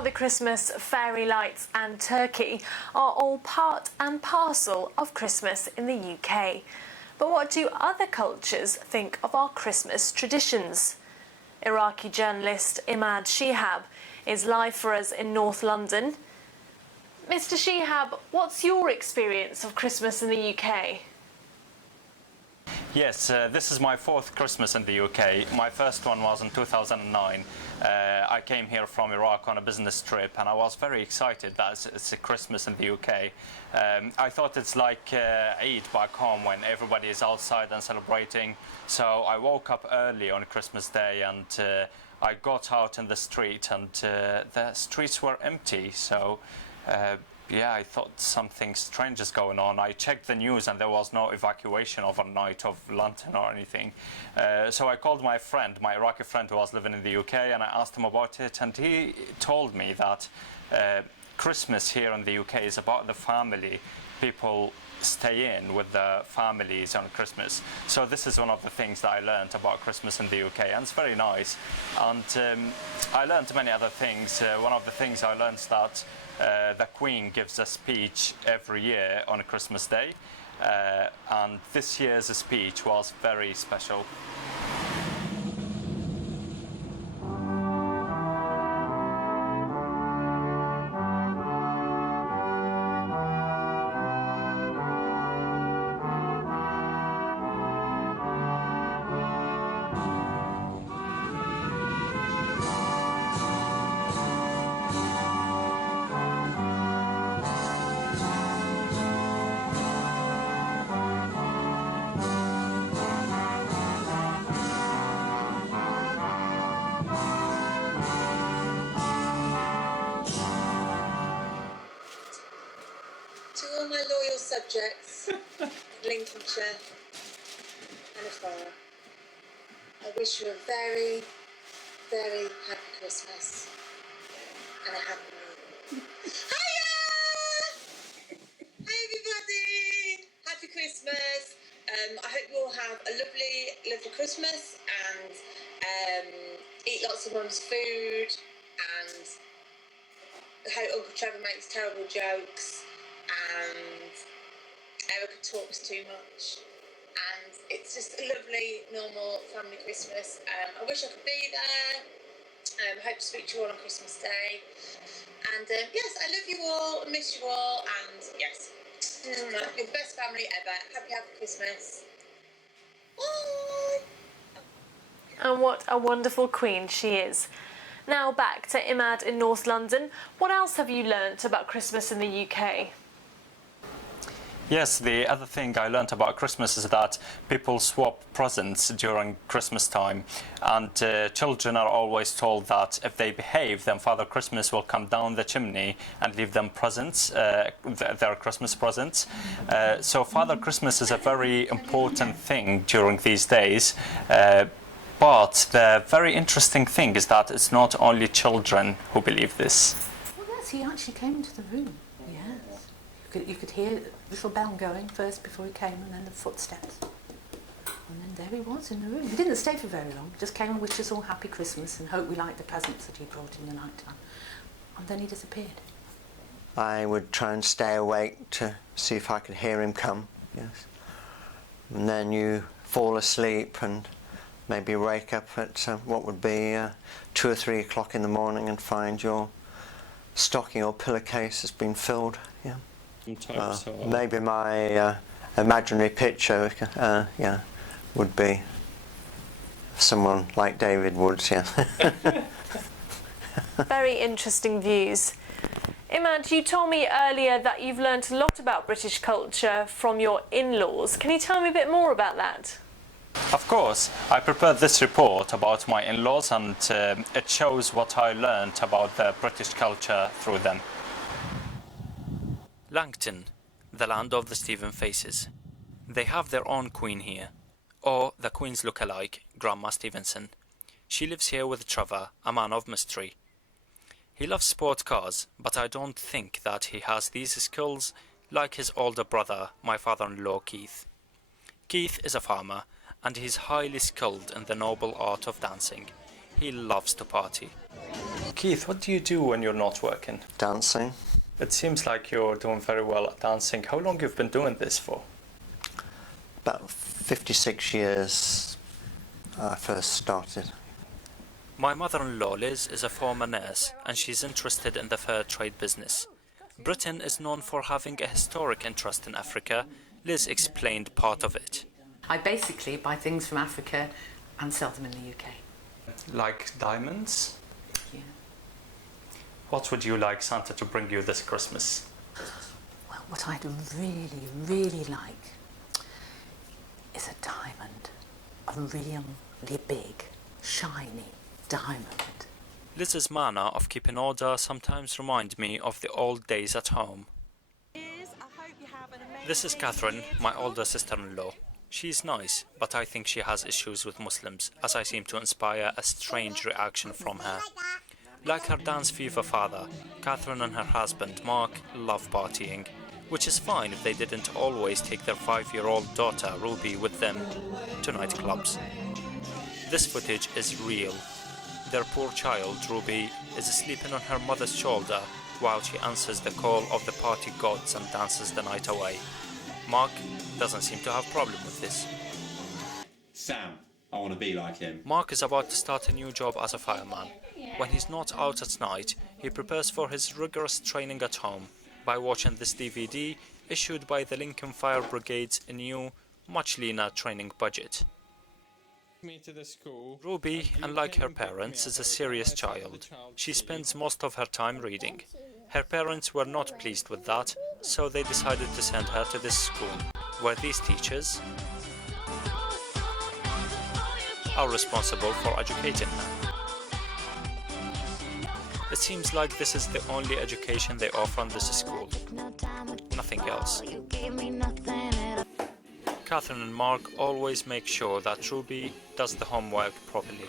Father Christmas, fairy lights and turkey are all part and parcel of Christmas in the UK. But what do other cultures think of our Christmas traditions? Iraqi journalist Imad Shihab is live for us in North London. Mr. Shihab, what's your experience of Christmas in the UK? Yes, this is my fourth Christmas in the UK. My first one was in 2009. I came here from Iraq on a business trip and I was very excited that it's a Christmas in the UK. I thought it's like Eid back home when everybody is outside and celebrating. So I woke up early on Christmas Day and I got out in the street and the streets were empty. So yeah, I thought something strange is going on. I checked the news and there was no evacuation overnight of London or anything. So I called my friend, my Iraqi friend who was living in the UK, and I asked him about it, and he told me that Christmas here in the UK is about the family. People stay in with the families on Christmas. So this is one of the things that I learned about Christmas in the UK, and it's very nice. And I learned many other things. One of the things I learned is that the Queen gives a speech every year on Christmas Day, and this year's speech was very special. To all my loyal subjects of Lincolnshire and afar, I wish you a very, very happy Christmas and a happy New Year. Hiya! Hi everybody! Happy Christmas! I hope you all have a lovely, lovely Christmas and eat lots of mum's food, and I hope Uncle Trevor makes terrible jokes and Erica talks too much, and it's just a lovely, normal family Christmas. I wish I could be there. Hope to speak to you all on Christmas Day. And yes, I love you all, I miss you all, and yes, you're the best family ever. Happy Christmas. Bye. And what a wonderful queen she is. Now back to Imad in North London. What else have you learnt about Christmas in the UK? Yes, the other thing I learned about Christmas is that people swap presents during Christmas time, and children are always told that if they behave, then Father Christmas will come down the chimney and leave them presents, their Christmas presents. So Father Christmas is a very important thing during these days. But the very interesting thing is that it's not only children who believe this. Well, yes, he actually came into the room. Yes. You could hear the little bell going first before he came, and then the footsteps. And then there he was in the room. He didn't stay for very long. Just came and wished us all happy Christmas and hoped we liked the presents that he brought in the night time. And then he disappeared. I would try and stay awake to see if I could hear him come. Yes. And then you fall asleep and maybe wake up at what would be 2 or 3 o'clock in the morning and find your stocking or pillowcase has been filled. Yeah. Maybe my imaginary picture would be someone like David Woods. Yeah. Very interesting views. Imad, you told me earlier that you've learnt a lot about British culture from your in-laws. Can you tell me a bit more about that? Of course, I prepared this report about my in-laws, and it shows what I learned about the British culture through them. Langton, the land of the Stephen Faces. They have their own queen here, or the queen's look-alike, Grandma Stevenson. She lives here with Trevor, a man of mystery. He loves sport cars, but I don't think that he has these skills like his older brother, my father-in-law Keith. Keith is a farmer, and he's highly skilled in the noble art of dancing. He loves to party. Keith, what do you do when you're not working? Dancing. It seems like you're doing very well at dancing. How long have you been doing this for? About 56 years I first started. My mother-in-law Liz is a former nurse and she's interested in the fair trade business. Britain is known for having a historic interest in Africa. Liz explained part of it. I basically buy things from Africa and sell them in the UK. Like diamonds? Yeah. What would you like Santa to bring you this Christmas? Well, what I'd really, really like is a diamond. A really big, shiny diamond. Liz's manner of keeping order sometimes reminds me of the old days at home. This is Catherine, my older sister-in-law. She's nice, but I think she has issues with Muslims, as I seem to inspire a strange reaction from her. Like her dance fever father, Catherine and her husband Mark love partying, which is fine if they didn't always take their 5-year-old daughter Ruby with them to nightclubs. This footage is real. Their poor child, Ruby, is sleeping on her mother's shoulder while she answers the call of the party gods and dances the night away. Mark doesn't seem to have a problem with this. Sam, I want to be like him. Mark is about to start a new job as a fireman. When he's not out at night, he prepares for his rigorous training at home by watching this DVD issued by the Lincoln Fire Brigade's new, much leaner training budget. Ruby, unlike her parents, is a serious child. She spends most of her time reading. Her parents were not pleased with that, so they decided to send her to this school, where these teachers are responsible for educating her. It seems like this is the only education they offer in this school. Nothing else. Catherine and Mark always make sure that Ruby does the homework properly.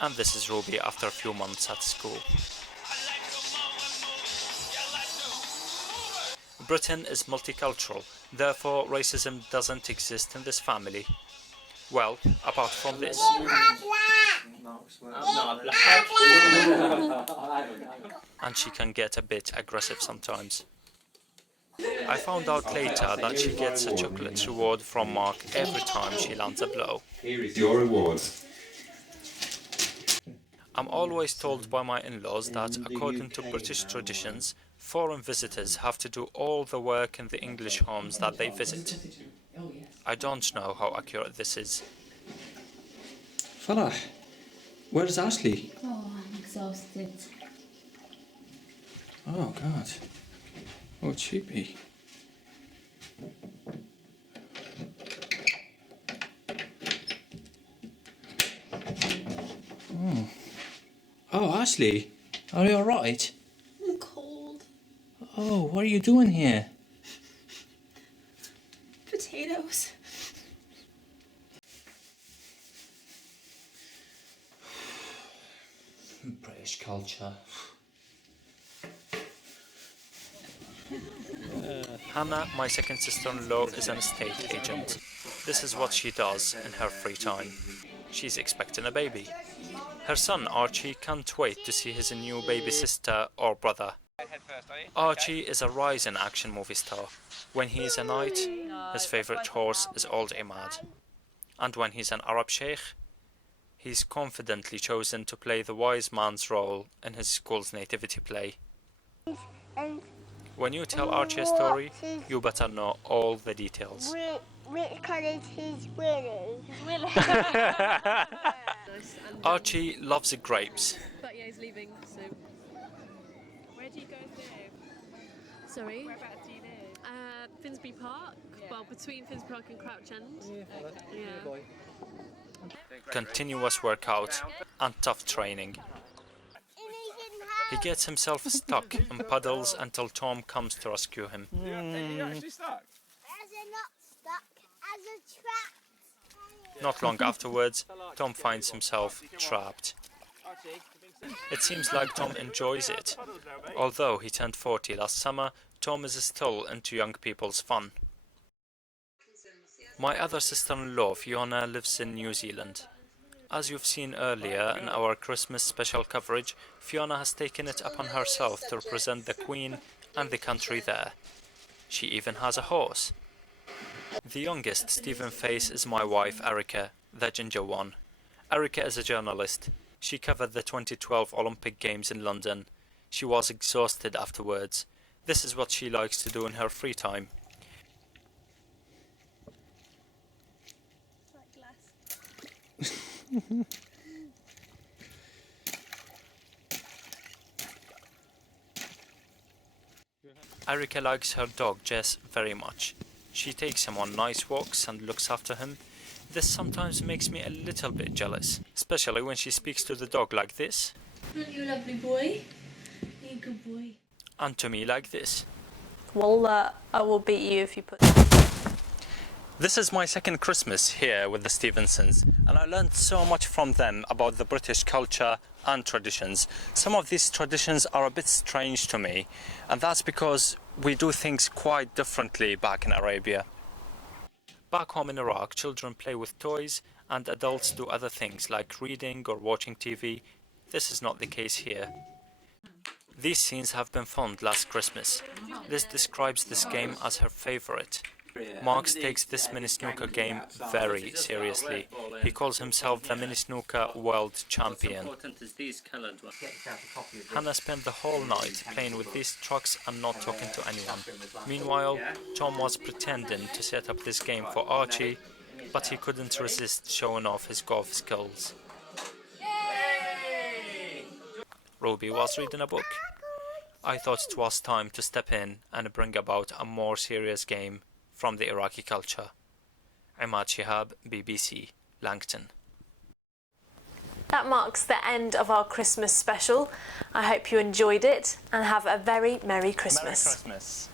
And this is Ruby after a few months at school. Britain is multicultural, therefore racism doesn't exist in this family. Well, apart from this. And she can get a bit aggressive sometimes. I found out later that she gets a chocolate reward from Mark every time she lands a blow. Here is your reward. I'm always told by my in-laws that, according to British traditions, foreign visitors have to do all the work in the English homes that they visit. I don't know how accurate this is. Farah, where's Ashley? Oh, I'm exhausted. Oh, God. What'd she be? Oh. Oh, Ashley, are you alright? I'm cold. Oh, what are you doing here? Potatoes. British culture. Hannah, my second sister-in-law, is an estate agent. This is what she does in her free time. She's expecting a baby. Her son Archie can't wait to see his new baby sister or brother. Archie is a rising action movie star. When he is a knight, his favourite horse is Old Imad. And when he's an Arab sheikh, he's confidently chosen to play the wise man's role in his school's nativity play. When you tell Archie a story, you better know all the details. Which colour is his willy? Archie loves the grapes. But yeah, he's leaving, so... Where do you guys live? Sorry? Whereabouts do you live? Finsbury Park. Well, between Finsbury Park and Crouch End. Yeah. Continuous workout and tough training. He gets himself stuck in puddles until Tom comes to rescue him. As a not stuck, as a trapped. Not long afterwards, Tom finds himself trapped. It seems like Tom enjoys it. Although he turned 40 last summer, Tom is still into young people's fun. My other sister-in-law, Fiona, lives in New Zealand. As you've seen earlier in our Christmas special coverage, Fiona has taken it upon herself to represent the Queen and the country there. She even has a horse. The youngest Stephen face is my wife, Erica, the ginger one. Erica is a journalist. She covered the 2012 Olympic Games in London. She was exhausted afterwards. This is what she likes to do in her free time. Erica likes her dog Jess very much. She takes him on nice walks and looks after him. This sometimes makes me a little bit jealous, especially when she speaks to the dog like this. Aren't you a lovely boy? You're a good boy. And to me like this. Well, I will beat you if you put... This is my second Christmas here with the Stevensons, and I learned so much from them about the British culture and traditions. Some of these traditions are a bit strange to me, and that's because we do things quite differently back in Arabia. Back home in Iraq, children play with toys and adults do other things like reading or watching TV. This is not the case here. These scenes have been filmed last Christmas. Liz describes this game as her favorite. Marks takes this mini snooker game very seriously. He calls himself the mini snooker world champion. Hannah spent the whole night playing with these trucks and not talking to anyone. Meanwhile, Tom was pretending to set up this game for Archie, but he couldn't resist showing off his golf skills. Ruby was reading a book. I thought it was time to step in and bring about a more serious game from the Iraqi culture. Imad Shihab, BBC, Langton. That marks the end of our Christmas special. I hope you enjoyed it and have a very Merry Christmas. Merry Christmas.